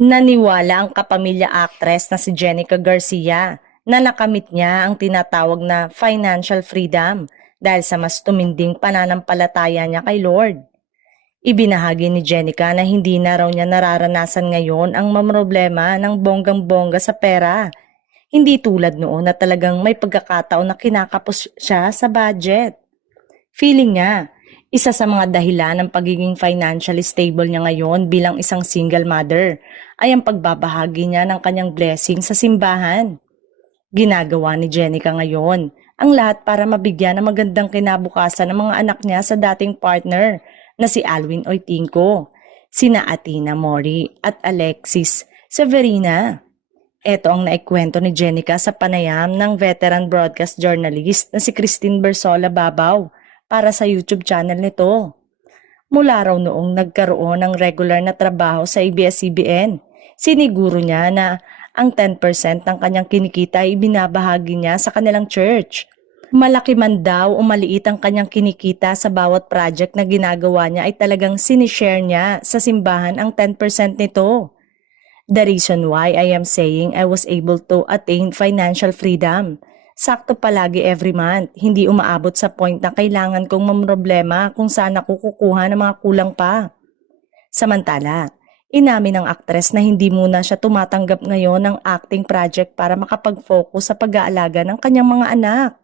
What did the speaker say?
Naniwala ang kapamilya actress na si Jenica Garcia na nakamit niya ang tinatawag na financial freedom dahil sa mas tuminding pananampalataya niya kay Lord. Ibinahagi ni Jenica na hindi na raw niya nararanasan ngayon ang mamroblema ng bonggang-bongga sa pera. Hindi tulad noon na talagang may pagkakataon na kinakapos siya sa budget. Feeling niya, isa sa mga dahilan ng pagiging financially stable niya ngayon bilang isang single mother ay ang pagbabahagi niya ng kanyang blessing sa simbahan. Ginagawa ni Jenica ngayon ang lahat para mabigyan ng magandang kinabukasan ng mga anak niya sa dating partner na si Alwin Oitinco, sina Athena Mori at Alexis Severina. Ito ang naikwento ni Jenica sa panayam ng veteran broadcast journalist na si Christine Bersola Babaw para sa YouTube channel nito. Mula raw noong nagkaroon ng regular na trabaho sa ABS-CBN, siniguro niya na ang 10% ng kanyang kinikita ay binabahagi niya sa kanilang church. Malaki man daw o maliit ang kanyang kinikita sa bawat project na ginagawa niya ay talagang sinishare niya sa simbahan ang 10% nito. The reason why I am saying I was able to attain financial freedom. Sakto palagi every month, hindi umaabot sa point na kailangan kong mamroblema kung saan ako kukuha ng mga kulang pa. Samantala, inamin ng aktres na hindi muna siya tumatanggap ngayon ng acting project para makapag-focus sa pag-aalaga ng kanyang mga anak.